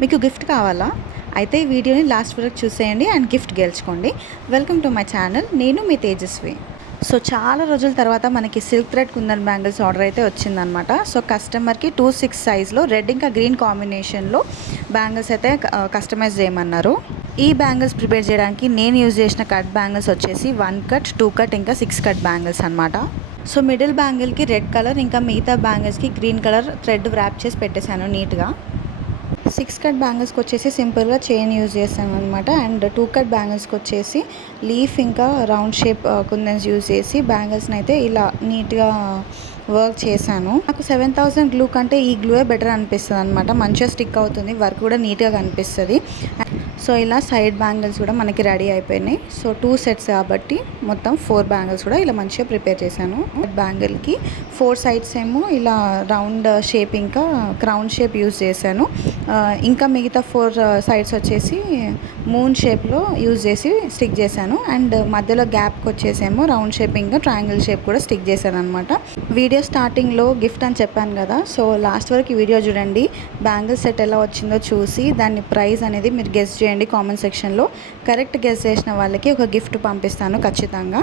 మీకు గిఫ్ట్ కావాలా? అయితే ఈ వీడియోని లాస్ట్ వరకు చూసేయండి అండ్ గిఫ్ట్ గెలుచుకోండి. Welcome to my channel. నేను మీ తేజస్వి. సో చాలా రోజుల తర్వాత మనకి silk thread kundan bangles order అయితే వచ్చిందనమాట. సో కస్టమర్కి 2/6 సైజ్లో రెడ్ ఇంకా గ్రీన్ కాంబినేషన్లో బ్యాంగిల్స్ అయితే కస్టమైజ్ చేయమన్నారు. ఈ బ్యాంగిల్స్ ప్రిపేర్ చేయడానికి నేను యూజ్ చేసిన కట్ బ్యాంగిల్స్ వచ్చేసి 1 కట్, 2 కట్ ఇంకా 6 కట్ బ్యాంగిల్స్ అనమాట. సో మిడిల్ బ్యాంగిల్కి రెడ్ కలర్ ఇంకా మిగతా బ్యాంగిల్స్కి గ్రీన్ కలర్ థ్రెడ్ వ్రాప్ చేసి పెట్టేశాను నీట్గా. 6 కట్ బ్యాంగిల్స్కి వచ్చేసి సింపుల్గా చైన్ యూజ్ చేస్తాను అనమాట. అండ్ 2 కట్ బ్యాంగిల్స్కి వచ్చేసి లీఫ్ ఇంకా రౌండ్ షేప్ కుందన్స్ యూజ్ చేసి బ్యాంగిల్స్ని అయితే ఇలా నీట్గా వర్క్ చేశాను. నాకు 7000 గ్లూ కంటే ఈ గ్లూయే బెటర్ అనిపిస్తుంది అనమాట. మంచిగా స్టిక్ అవుతుంది, వర్క్ కూడా నీట్గా కనిపిస్తుంది. సో ఇలా సైడ్ బ్యాంగిల్స్ కూడా మనకి రెడీ అయిపోయినాయి. సో 2 సెట్స్ కాబట్టి మొత్తం 4 బ్యాంగిల్స్ కూడా ఇలా మంచిగా ప్రిపేర్ చేశాను. బ్యాంగిల్కి 4 సైడ్స్ ఏమో ఇలా రౌండ్ షేప్ ఇంకా క్రౌన్ షేప్ యూజ్ చేశాను. ఇంకా మిగతా 4 సైడ్స్ వచ్చేసి మూన్ షేప్లో యూజ్ చేసి స్టిక్ చేశాను. అండ్ మధ్యలో గ్యాప్కి వచ్చేసేమో రౌండ్ షేప్ ఇంకా ట్రయాంగిల్ షేప్ కూడా స్టిక్ చేశాను అనమాట. వీడియో స్టార్టింగ్లో గిఫ్ట్ అని చెప్పాను కదా, సో లాస్ట్ వరకు ఈ వీడియో చూడండి. బ్యాంగిల్ సెట్ ఎలా వచ్చిందో చూసి దాని ప్రైస్ అనేది మీరు గెస్ చేయండి కామెంట్ సెక్షన్లో. కరెక్ట్ గెస్ చేసిన వాళ్ళకి ఒక గిఫ్ట్ పంపిస్తాను ఖచ్చితంగా.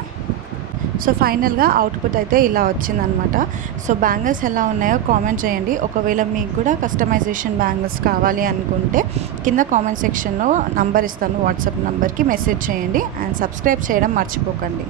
సో ఫైనల్గా అవుట్పుట్ అయితే ఇలా వచ్చిందనమాట. సో బ్యాంగిల్స్ ఎలా ఉన్నాయో కామెంట్ చేయండి. ఒకవేళ మీకు కూడా కస్టమైజేషన్ బ్యాంగిల్స్ కావాలి అనుకుంటే కింద కామెంట్ సెక్షన్లో నంబర్ ఇస్తాను, వాట్సాప్ నంబర్కి మెసేజ్ చేయండి. అండ్ సబ్స్క్రైబ్ చేయడం మర్చిపోకండి.